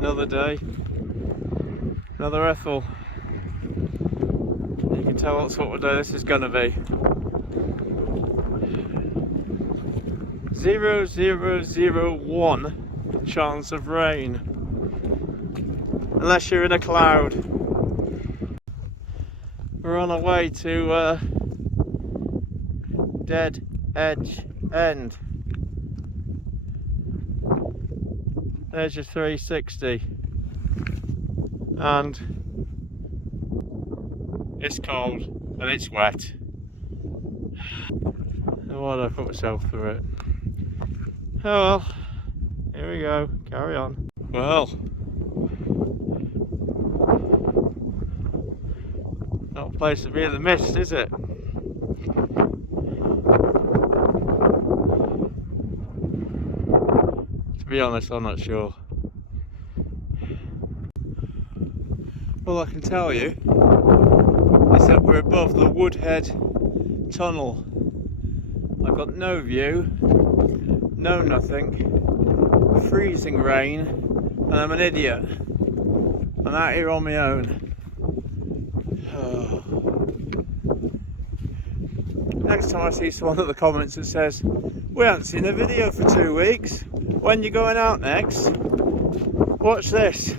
Another day, another Ethel. You can tell what sort of day this is going to be. 0.001 chance of rain, unless you're in a cloud. We're on our way to Dead Edge End. There's your 360, and it's cold and it's wet. Why did I put myself through it? Oh well, here we go, carry on. Well, not a place to be in the mist, is it? To be honest, I'm not sure. All I can tell you is that we're above the Woodhead tunnel. I've got no view, no nothing, freezing rain, and I'm an idiot. I'm out here on my own. Oh. Next time I see someone in the comments that says, "We haven't seen a video for 2 weeks. When you going out next? Watch this."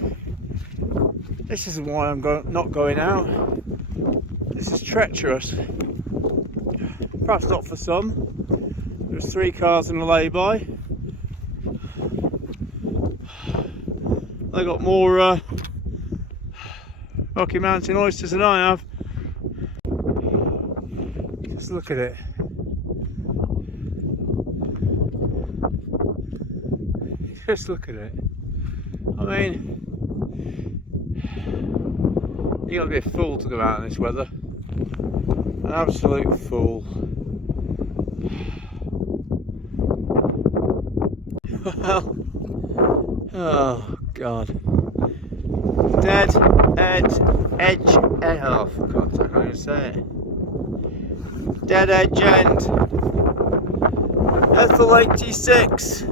This isn't why I'm not going out. This is treacherous. Perhaps not for some. There's 3 cars in a lay-by. They got more Rocky Mountain oysters than I have. Just look at it. Just look at it. I mean, you gotta be a fool to go out in this weather. An absolute fool. Well, oh God. Dead Edge, oh for God's sake, I can't even say it. Dead Edge End. Ethel 86.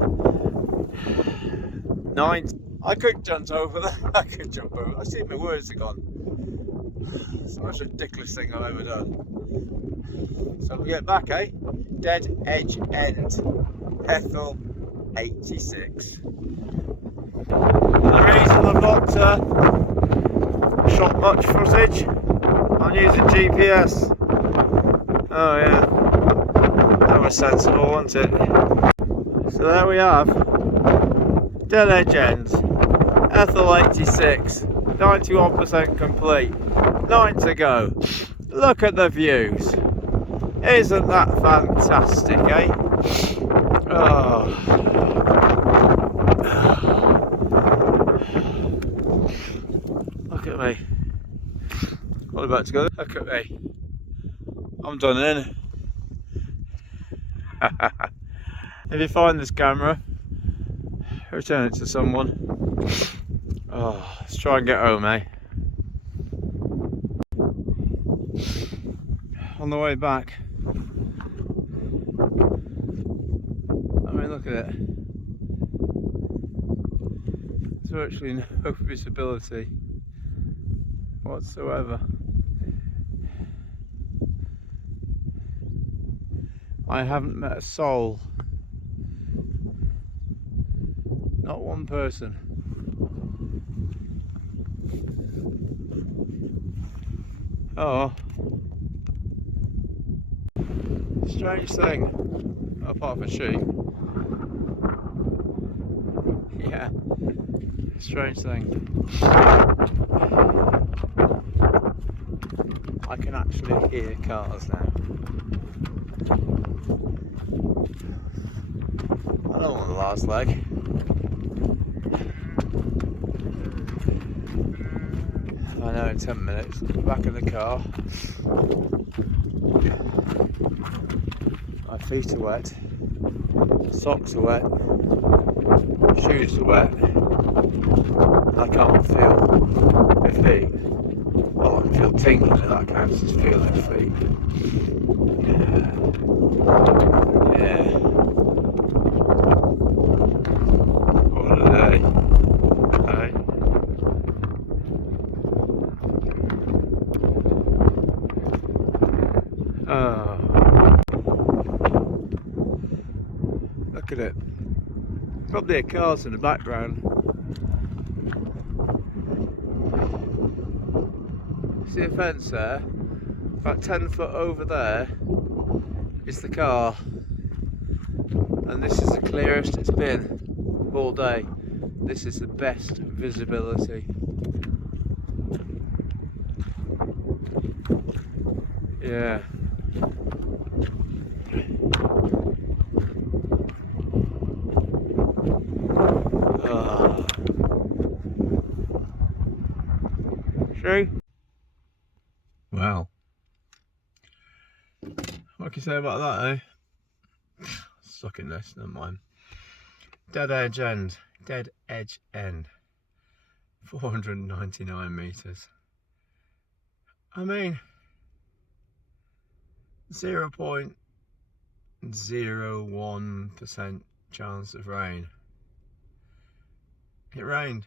9. I could jump over there. I could jump over. I see my words are gone. It's the most ridiculous thing I've ever done. So we get back, eh? Dead Edge End. Ethel 86. The reason I've not shot much footage, I'm using GPS. Oh yeah, that was sensible, wasn't it? So there we have Dead Edge End, Ethel 86, 91% complete, 9 to go. Look at the views. Isn't that fantastic, eh? Oh. Look at me. What about to go? Look at me. I'm done in. If you find this camera, return it to someone. Oh, let's try and get home, eh? On the way back, I mean, look at it. There's virtually no visibility whatsoever. I haven't met a soul. Not one person. Oh. Strange thing. Apart from a sheep. Yeah. Strange thing. I can actually hear cars now. I don't want the last leg. I know in 10 minutes, back in the car. My feet are wet, socks are wet, shoes are wet. I can't feel my feet. Well, I can feel tingling, that counts as feeling feet. Yeah. What a day. Hey. at it. Probably a car's in the background. See a fence there? About 10 foot over there is the car. And this is the clearest it's been all day. This is the best visibility. Yeah. See? Well, what can you say about that, eh? Suck in this, never mind. Dead edge end. Dead edge end. 499 metres. I mean, 0.01% chance of rain. It rained.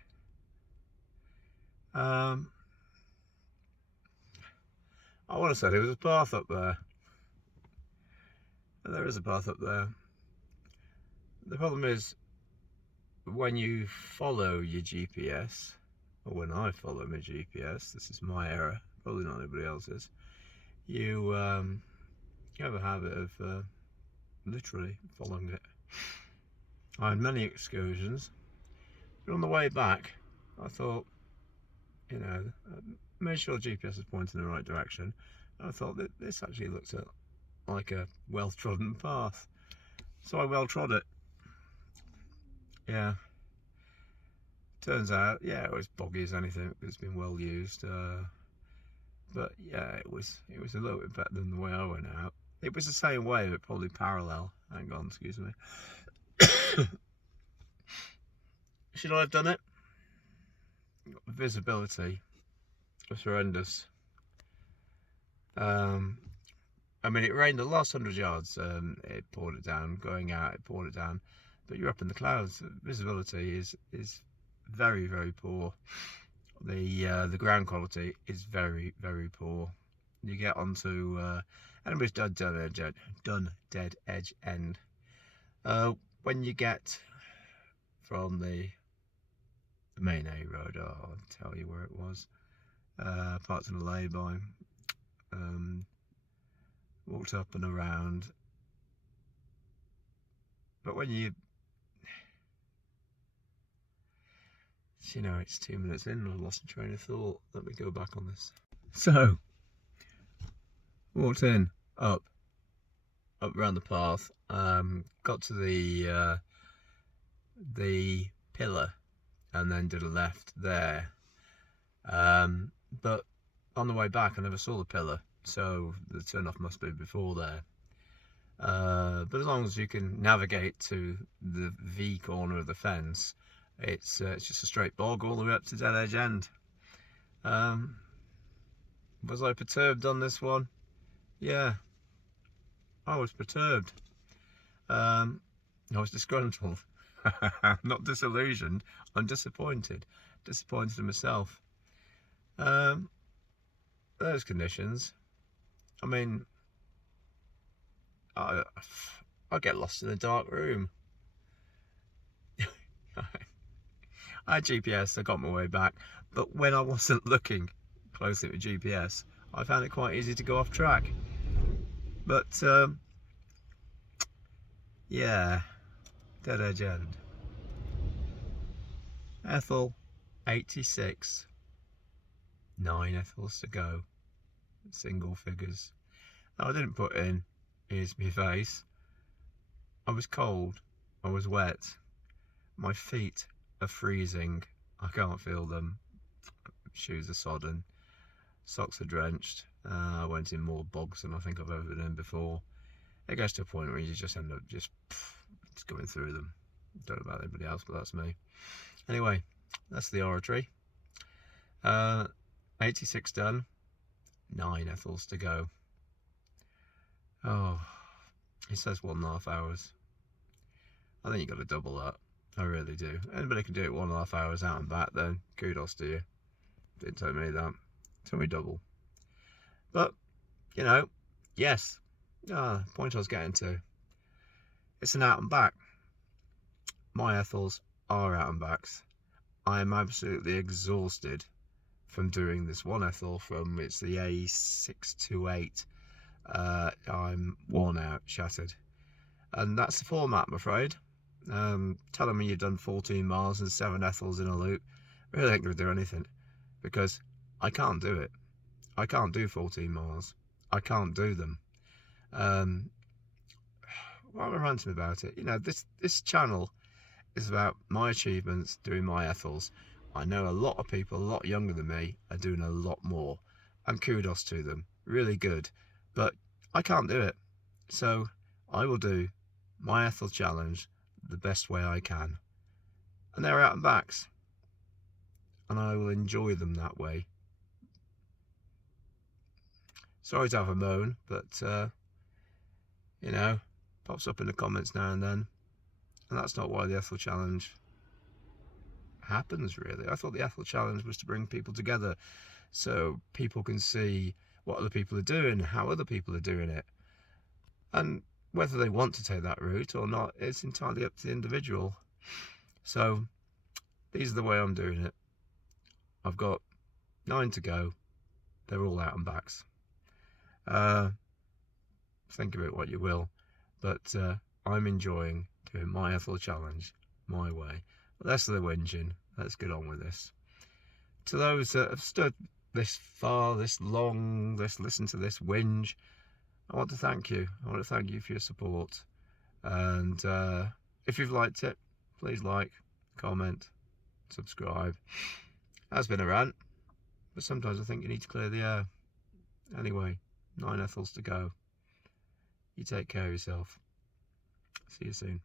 I want to say there was a path up there. There is a path up there. The problem is, when you follow your GPS, or when I follow my GPS, this is my error, probably not anybody else's, you have a habit of literally following it. I had many excursions, but on the way back, I thought, you know, made sure GPS is pointing in the right direction. I thought that this actually looks like a well-trodden path, so I well-trod it. Yeah. Turns out, yeah, it was boggy as anything. It's been well used, but yeah, it was a little bit better than the way I went out. It was the same way, but probably parallel. Hang on, excuse me. Should I have done it? Visibility was horrendous. I mean, it rained the last 100 yards. It poured it down. Going out, it poured it down. But you're up in the clouds. Visibility is very, very poor. The ground quality is very, very poor. You get onto anybody's done dead edge end. When you get from the main A road, I'll tell you where it was. Parked in a lay-by. Walked up and around. But when you know, it's 2 minutes in, I've lost a train of thought. Let me go back on this. So, walked in, up around the path, got to the pillar, and then did a left there. But on the way back, I never saw the pillar, so the turn-off must be before there. But as long as you can navigate to the V corner of the fence, it's just a straight bog all the way up to Dead Edge End. Was I perturbed on this one? Yeah, I was perturbed. I was disgruntled. Not disillusioned. I'm disappointed. Disappointed in myself. Those conditions. I mean, I get lost in a dark room. I had GPS, I got my way back, but when I wasn't looking closely at GPS, I found it quite easy to go off track. But yeah, Dead Edge End. Ethel, 86. 9 Ethels to go. Single figures. Now, I didn't put in, here's my face. I was cold, I was wet, my feet are freezing, I can't feel them, shoes are sodden, socks are drenched. I went in more bogs than I think I've ever been in before. It gets to a point where you just end up just going through them. Don't know about anybody else, but that's me. Anyway, that's the oratory. 86 done, 9 Ethels to go. Oh, it says 1.5 hours. I think you've got to double that. I really do. Anybody can do it 1.5 hours out and back, then kudos to you. Didn't tell me that. Tell me double. But, you know, yes. Point I was getting to. It's an out and back. my Ethels are out and backs. I am absolutely exhausted from doing this one Ethel from, it's the A628. I'm worn out, shattered. And that's the format, I'm afraid. Telling me you've done 14 miles and 7 Ethels in a loop really ain't going to do anything, because I can't do it. I can't do 14 miles. I can't do them. Why am I ranting about it? You know, this channel is about my achievements doing my Ethels. I know a lot of people a lot younger than me are doing a lot more, and kudos to them, really good. But I can't do it, so I will do my Ethel challenge the best way I can, and they're out and backs, and I will enjoy them that way. Sorry to have a moan, but you know, pops up in the comments now and then, and that's not why the Ethel challenge happens, really. I thought the Ethel challenge was to bring people together so people can see what other people are doing, how other people are doing it, and whether they want to take that route or not, it's entirely up to the individual. So these are the way I'm doing it. I've got 9 to go. They're all out and backs. Think of it what you will, but I'm enjoying doing my Ethel challenge my way. Less of the whinging. Let's get on with this. To those that have stood this far, this long, listened to this whinge, I want to thank you. I want to thank you for your support. And if you've liked it, please like, comment, subscribe. That's been a rant, but sometimes I think you need to clear the air. Anyway, 9 Ethels to go. You take care of yourself. See you soon.